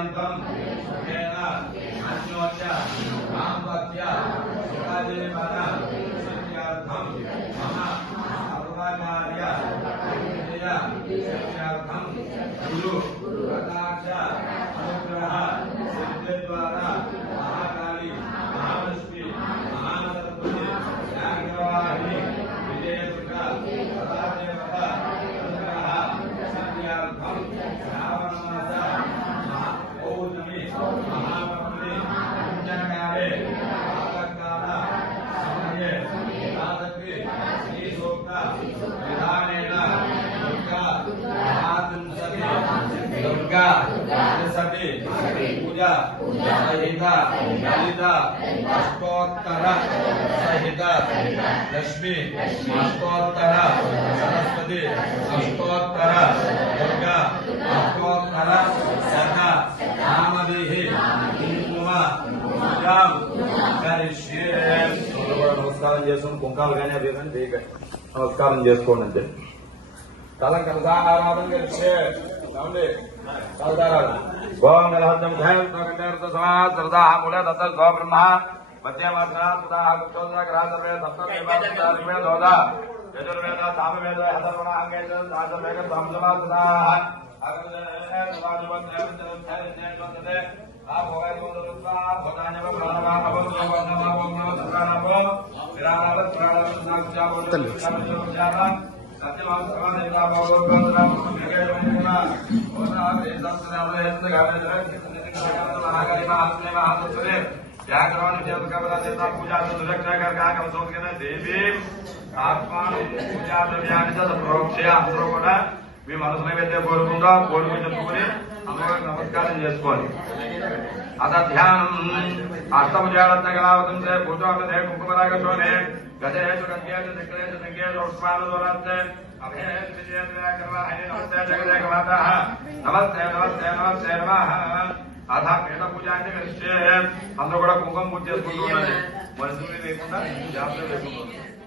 पर्यन्तं सुखेन अन्योन्य दाम्पत्य सुखजीवन सिद्ध्यर्थं मम सर्वकार्य सिद्ध्यर्थं गुरु कटाक्ष अनुग्रह सिद्धिद्वारा महाकाली महालक्ष्मी महासरस्वती याज्ञवाहिनी विजयदुर्गा सदादेवता अनुग्रह सिद्ध्यर्थं श्रावणमास पौर्णमी महापौर्णमी पंचकाले प्रातःकाल समये प्रातःकाले श्रीसूक्त विधानेन दुर्गा सरस्वती पूजा सहित ललित अष्टोत्तर सहित लक्ष्मी अष्टोत्तर सरस्वती अष्टोत्तर दुर्गा अष्टोत्तर शत नामभिः कुंकुम करिष्ये नमस्कार చేసుకుని కుంకాలు కానీ అవి కానీ దిగండి నమస్కారం చేసుకోండి అంతే తలం కలసారాధన కరిష్యే ఏమండి కలసారాధన ఓం నలహద్యం ధైర్య సమాజ్ శ్రద్ధా మూల దత్త గో బ్రహ్మ మధ్యమాత్రా సుధా గుప్తోదర గ్రాసర్వే సప్తమే దోద యజుర్వేద సామవేద హతర్వణ అంగేద రాజవేద సంసమా సుధా అగదే సువాజవన్ దేవత ధైర్య ఆ భోగై గోదరుత్వా భోగానవ ప్రాణవా అభోగవ నమో నమో సర్వనామో విరామవ ప్రాణవ సాక్షావో సర్వజాత సత్యవాన్ సర్వదేవతా భగవద్గోత్రం విగేయమున ఓనా దేశంతనాలయస్త గావేద మహాకాళి మహాస్నే మహాసత్వే వ్యాకరణ దేవకవల దేవతా పూజా సురక్షా కర్కాకం సోమకేన దేవి ఆత్మాను పూజా ద్రవ్యాన్ని ప్రోక్షయ అందరూ కూడా మీ మనసులో అయితే కోరుకుంటా కోరుకుని చెప్పుకుని అమ్మవారికి నమస్కారం చేసుకోండి అత ధ్యానం అష్టముజాలత్తగలావతంతే భూతోటే కుంకుమరాగశోనే గజేషు గంగేషు దిగ్గేషు దిగ్గేషు ఉష్మానుదోరంతే అభేషు విజయేంద్రాకర్వాహిని నమస్తే జగదేకమాత నమస్తే నమస్తే నమస్తే నమః అథ పీఠ పూజాన్ని కరిష్యే అందరూ కూడా కుంకుమ పూజ చేసుకుంటూ ఉండండి మనుషులు లేకుండా జాగ్రత్త లేకుండా